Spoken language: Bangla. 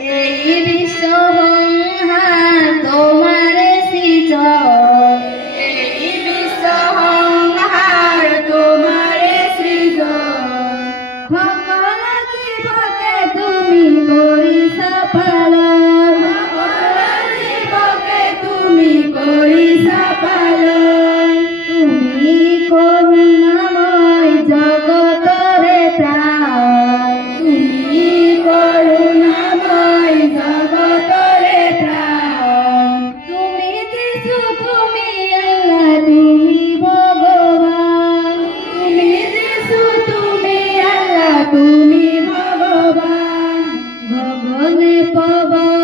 এই বিশ্ব সংহার তোমার সৃজন, এই বিশ্ব সংহার তোমার সৃজন। সকল জীবকে তুমি করিছা পালন, সকল জীবকে তুমি করিছা পালন। তুমি করুণাময় জগতরে প্রাণ, তুমি করুণাময় জগতরে প্রাণ। তুমি যিশু, তুমি আল্লাহ, তুমি ভগবান, তুমি যিশু, তুমি আল্লাহ, তুমি ভগবান। গগনে পবন